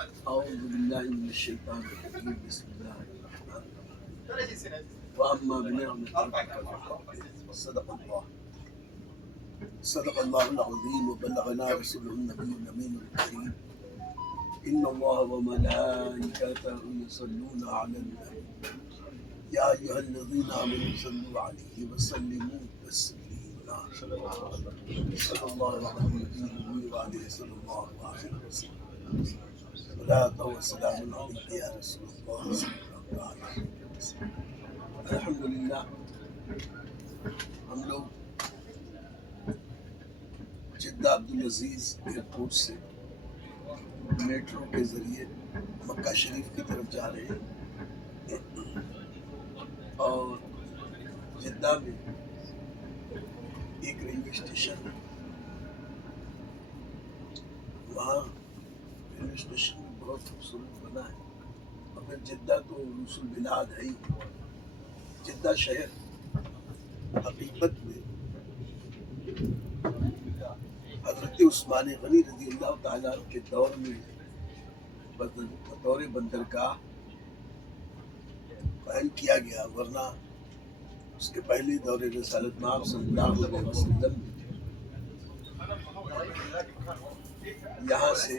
أعوذ بالله من الشيطان الرجيم بسم الله الرحمن الرحيم وأما بنعمة ربك فحدث صدق الله العظيم وبلغنا رسوله النبي الأمين الكريم إن الله وملائكته يصلون على النبي يا أيها الذين آمنوا صلوا عليه وسلموا تسليما صلى الله على النبي وعليه صلى الله عليه وسلم صلاة وسلام عليك يا رسول الله صلی اللہ علیہ وسلم۔ الحمدللہ ہم لوگ جدہ عبدالعزیز ایئرپورٹ سے میٹرو کے ذریعے مکہ شریف کی طرف جا رہے ہیں، اور جدہ میں ایک ریلوے اسٹیشن ہے، وہاں ریلوے اسٹیشن بہت خوبصورت بنا ہے، اور پھر جدہ تو روس البلاد ہے ہی۔ جدہ شہر حقیقت میں حضرت عثمان غنی رضی اللہ تعالیٰ کے دور میں بطور بندرگاہ قائم کیا گیا، ورنہ اس کے پہلے دور رسالت نام صلی اللہ علیہ وسلم میں یہاں سے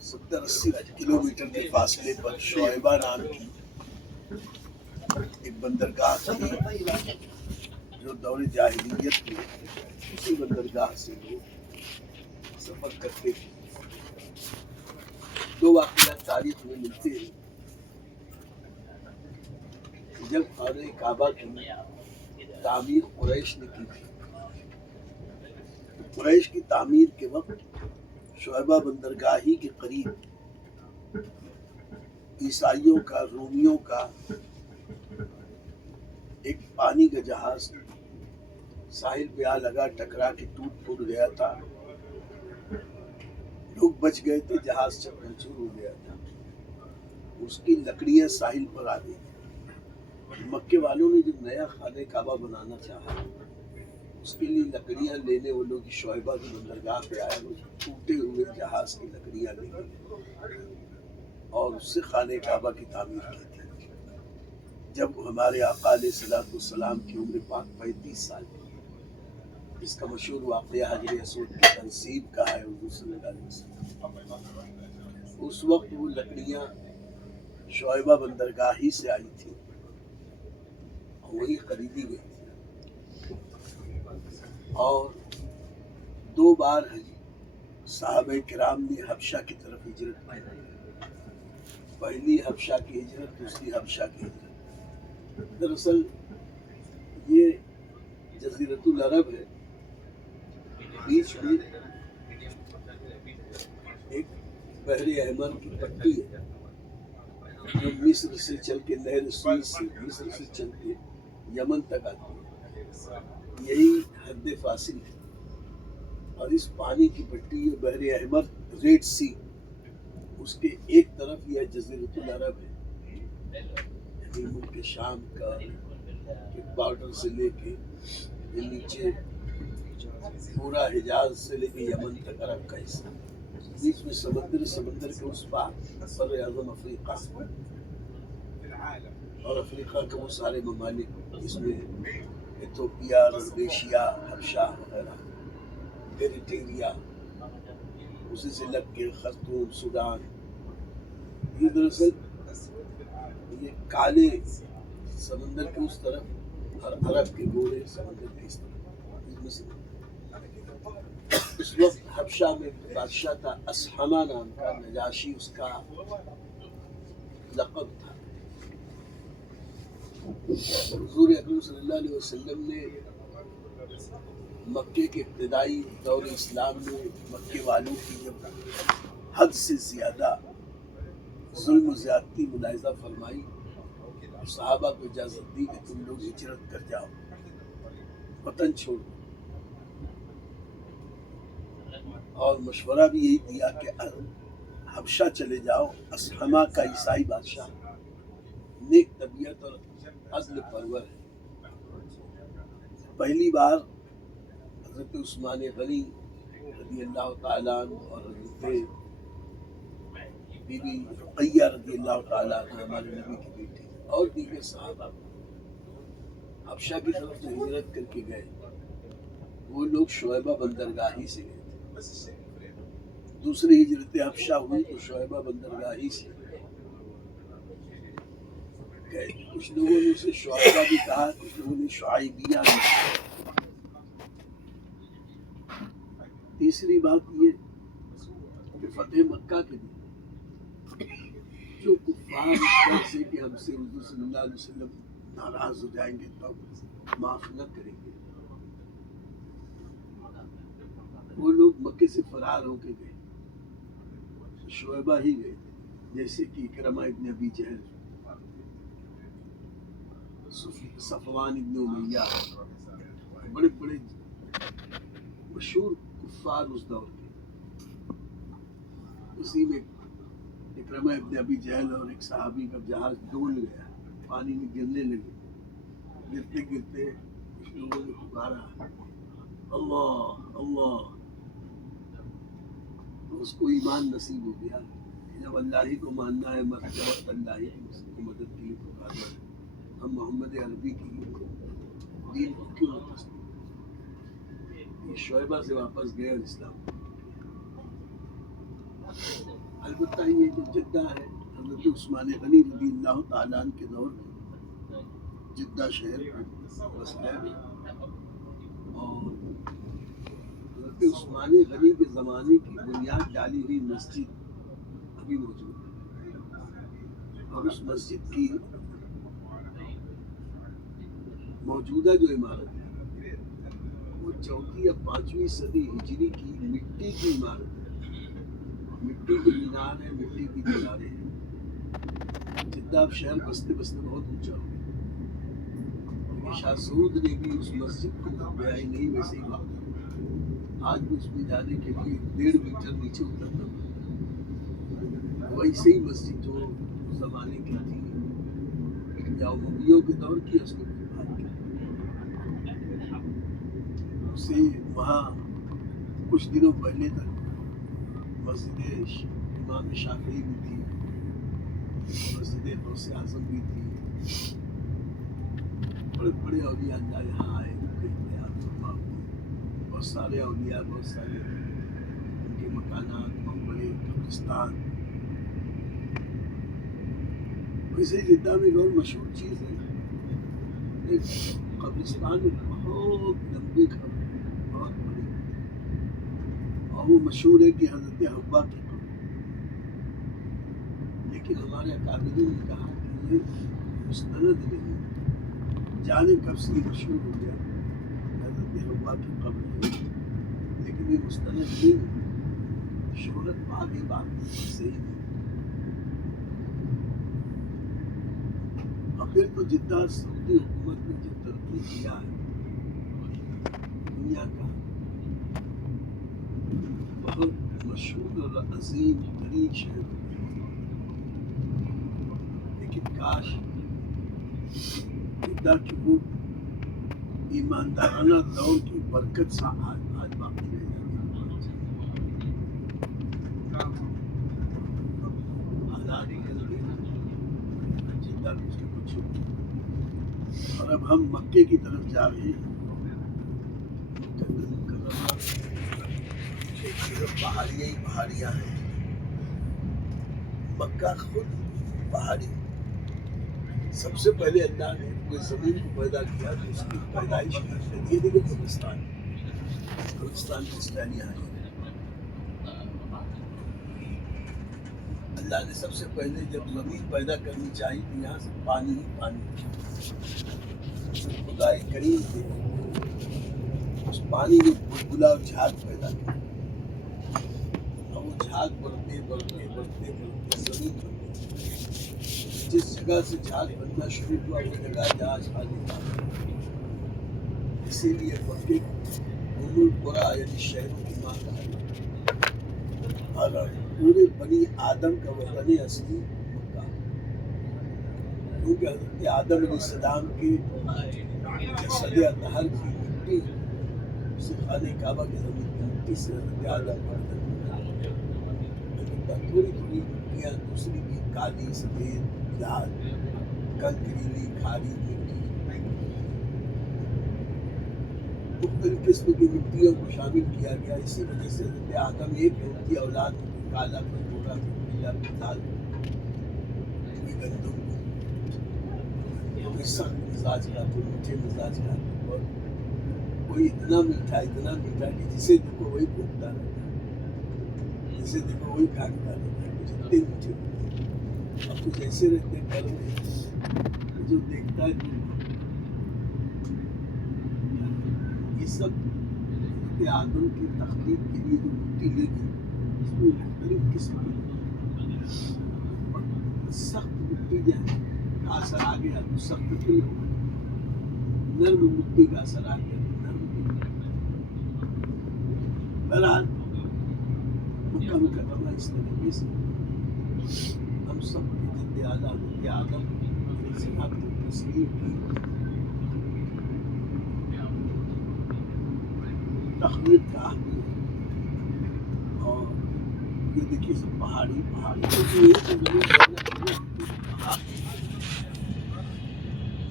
70-80 کلومیٹر کے فاصلے پر شعیبہ نام کی ایک بندرگاہ تھی، جو دور جاہلیت میں اسی بندرگاہ سے لوگ سفر کرتے تھے۔ دو واقعات تاریخ میں ملتے ہیں۔ جب خانہ کعبہ کی تعمیر قریش نے کی تھی، قریش کی تعمیر کے وقت شعیبہ بندرگاہی کے قریب عیسائیوں کا، رومیوں کا ایک پانی کا جہاز ساحل پہ آ لگا، ٹکرا کے ٹوٹ پھوٹ گیا تھا، لوگ بچ گئے تھے، جہاز چکمچور ہو گیا تھا، اس کی لکڑیاں ساحل پر آ گئی۔ مکے والوں نے جب نیا خانہ کعبہ بنانا چاہا، اس کے لیے لکڑیاں لینے وہ لوگ شعیبہ کی بندرگاہ پہ آئے، وہ ٹوٹے ہوئے جہاز کی لکڑیاں لے گئے اور اس سے خانہ کعبہ کی تعمیر کی تھی۔ جب ہمارے آقا علیہ الصلوۃ والسلام کی عمر پاک 35 سال کی، اس کا مشہور واقعہ حجر اسود کی تنصیب کا ہے حضور صلی اللہ علیہ وسلم۔ اس وقت وہ لکڑیاں شعیبہ بندرگاہی سے آئی تھی، وہی خریدی گئی تھی، اور 2 بار صحابہ کرام نے حبشہ کی طرف ہجرت کی، پہلی حبشہ کی ہجرت، دوسری حبشہ کی ہجرت۔ دراصل یہ جزیرۃ العرب ہے، بیچ میں ایک بحر احمر کی پٹی ہے، جو مصر سے چل کے نہر سوئس سے مصر سے چل کے یمن تک آتی ہے، یہی حد فاصل ہے، اور اس پانی کی پٹی یہ بحر احمر، ریڈ سی، اس کے ایک طرف یہ جزیرۃ العرب ہے، یعنی ملک شام کا ایک بارڈر سے لے کے نیچے پورا حجاز سے لے کے یمن تک عرب کا حصہ، بیچ میں سمندر کے اس پار بر اعظم افریقہ، اور افریقہ کے وہ سارے ممالک جس میں ایتھوپیا، روڈیشیا، حبشہ وغیرہ، ایریٹریا، اسی سے لگ کے خرطوم، سوڈان۔ یہ دراصل یہ کالے سمندر کے اس طرف اور عرب کے گورے سمندر کے اس طرف، اس وقت حبشہ میں بادشاہ تھا اسحمہ نام کا، نجاشی اس کا لقب تھا۔ حضور اکرم صلی اللہ علیہ وسلم نے مکے کے ابتدائی دور اسلام میں مکے والوں کی جب حد سے زیادہ ظلم و زیادتی ملاحظہ فرمائی، صحابہ کو اجازت دی کہ تم لوگ ہجرت کر جاؤ، وطن چھوڑ دو، اور مشورہ بھی یہی دیا کہ حبشہ چلے جاؤ۔ اسحمہ کا عیسائی بادشاہ نیک طبیعت اور عدل پرور ہے۔ پہلی بار حضرت عثمان غنی رضی اللہ تعالیٰ عنہ اور حضرت بی بی رقیہ رضی اللہ تعالیٰ عنہ ہمارے نبی کی بیٹی اور دیگر صحابہ حبشہ کی طرف جو ہجرت کر کے گئے وہ لوگ شعیبہ بندرگاہی سے گئے تھے. دوسری ہجرت حبشہ ہوئی تو شعیبہ بندرگاہی سے گئے. کچھ لوگوں نے اسے شعیبہ بھی کہا، کچھ لوگوں نے شعیبیہ بھی کہا. تیسری بات یہ کہ فتح مکہ کے دن جو کفار اس ڈر سے کہ ہم سے حضور صلی اللہ علیہ وسلم ناراض ہو جائیں گے تو معاف نہ کریں گے، وہ لوگ مکے سے فرار ہو کے گئے. شعیبہ ہی گئے جیسے کہ اکرمہ ابن ابی جہل، صفوان ابن امیہ، بڑے بڑے مشہور کفار اس دور کے. اسی میں اکرمہ ابن ابی جہل اور ایک صحابی کا جہاز ڈول گیا، پانی میں گرنے لگے. گرتے گرتے کچھ لوگوں نے پکارا اللہ اللہ، تو اس کو ایمان نصیب ہو گیا کہ جب اللہ ہی کو ماننا ہے، جب اللہ ہی کی کو مدد کے لیے پکارنا ہے، ہم محمد عربی کی دین کو کیوں نہ تسلیم. یہ شعیبہ سے واپس گئے اور اسلام. البتہ یہ جو جدہ ہے، حضرت عثمان غنی رضی اللہ تعالیٰ عنہ کے دور میں جدہ شہر مسئلہ ہے، اور حضرت عثمان غنی کے زمانے کی بنیاد ڈالی ہوئی مسجد ابھی موجود ہے. اور اس مسجد کی موجودہ جو عمارت ہے وہ 4 یا 5ویں صدی ہجری کی مٹی کی عمارت ہے. مٹی کے مینار ہیں، مٹی کی دیواریں ہیں. جدہ اب شہر بستے بستے بہت اونچا ہو گیا. شاہ سعود نے بھی اس مسجد کو گیا ہی نہیں، ویسے ہی واقع. آج بھی اس میں جانے کے لیے 1.5 میٹر نیچے اترنا پڑتا. ویسے ہی مسجد جو اس زمانے کی تھی یا امویوں کے دور کی، اس کو بات کی اسے وہاں کچھ دنوں پہلے تک مسجد امام شافعی بھی تھی، مسجد غوث اعظم بھی تھی. بڑے بڑے اولیاء اللہ یہاں آئے، ان کے احتیاط فرما ہوئے. بہت سارے اولیاء، بہت سارے ان کے مکانات، بہت بڑے قبرستان. ویسے جدہ میں ایک اور مشہور چیز ہے، ایک قبرستان میں بہت لمبی قبر، بہت بڑی، اور وہ مشہور ہے کہ حضرت حوا کی قبر. لیکن ہمارے اکابرین نے کہا کہ یہ مستند نہیں. جانے کب سے یہ مشہور ہو گیا حضرت حوا کی قبر ہے، لیکن یہ مستند نہیں ہے. شہرت باقی بات صحیح نہیں. اور پھر تو جدہ سعودی حکومت نے جو ترقی کیا ہے، دنیا کا بہت مشہور اور عظیم ترین شہر. لیکن کاش جدہ کی وہ ایماندارانہ دور کی برکت سے آج باقی رہ جاتی. حالات بدل گئے، جدہ کچھ نہ کچھ. اور اب ہم مکے کی طرف جا رہے ہیں. پہاڑیاں ہی پہاڑیاں ہیں. مکہ خود پہاڑی. سب سے پہلے اللہ نے کوئی زمین کو پیدا کیا تو اس کی پیدائش یہ دیکھو قبرستان کی اسٹائلیاں ہیں. اللہ نے سب سے پہلے جب زمین پیدا کرنی چاہیے تو یہاں سے پانی ہی پانی. خدائے کریم نے اس پانی میں بلبلا اور جھاگ پیدا کیا، اور وہ جھاگ بڑھتے بڑھتے بڑھتے بڑھتے زمین بن گئی. جس جگہ سے جھاگ بننا شروع ہوا وہ جگہ جہاز خالی تھا. اسی لیے مکے ام القریٰ یعنی شہروں کی ماں کہا جاتا. اور پورے بنی آدم کا وطن اصلی مکہ، کیونکہ حضرت آدم علیہ السلام کے جسد اطہر کی مٹی سے خانہ کعبہ کی زمین کی مٹی سے حضرت آدم کا وطن. تھوڑی تھوڑی مٹیاں دوسری بھی کالی سفید لال کنکریلی کھاری مٹی مختلف قسم کی مٹیوں کو شامل کیا گیا. اسی وجہ سے حضرت آدم ایک ہے، ان کی اولاد میں کوئی کالا کوئی گورا کوئی پیلا کوئی لال کوئی گندم کوئی سخت مزاج کا کوئی میٹھے مزاج کا اور کوئی اتنا میٹھا کہ جسے دیکھو وہی پھونکتا رہتا ہے، جسے دیکھو وہی پھینکتا رہتا ہے. کچھ اتنے میٹھے اب کچھ ایسے رہتے ہیں گھر میں جو دیکھتا ہے یہ سب حضرت آدم کی تخلیق کے لیے جو مٹی لے گی اس میں مختلف قسم کی سخت مٹی جو ہے کا اثر آ گیا تو سخت نہیں ہو گئی، نرم مٹی کا اثر آ گیا تو نرم نہیں. بہرحال مکہ مکرمہ اس طریقے سے ہم سب کے جد اعلیٰ حضرت آدم علیہ السلام کو تسلیم کی تخلیق کا آدمی ہے. اور یہ دیکھیے سب پہاڑی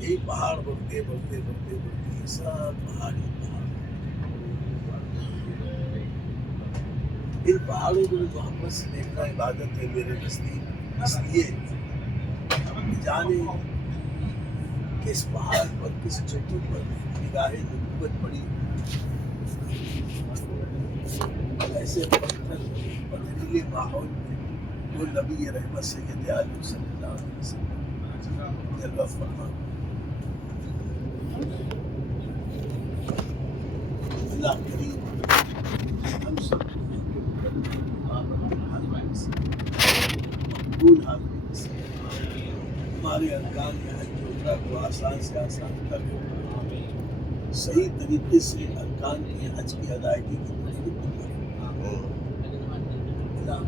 یہی پہاڑ بڑھتے یہ سب پہاڑی ان پہاڑوں کو محبت سے دیکھنا عبادت ہے میرے نزدیک. اس لیے جانے کس پہاڑ پر کس چوٹی پر نگاہ نبوت پڑی، ایسے پتھریلے ماحول میں وہ نبی رحمت سید عالم صلی اللہ علیہ وسلم جلوہ فرما. اللہ کریم ہم سب مقبول حاضری سے ہمارے ارکان حج و عمرہ کو آسان سے آسان کر دو، صحیح طریقے سے ارکان کی حج کی ادائیگی کی توفیق دے. اللہ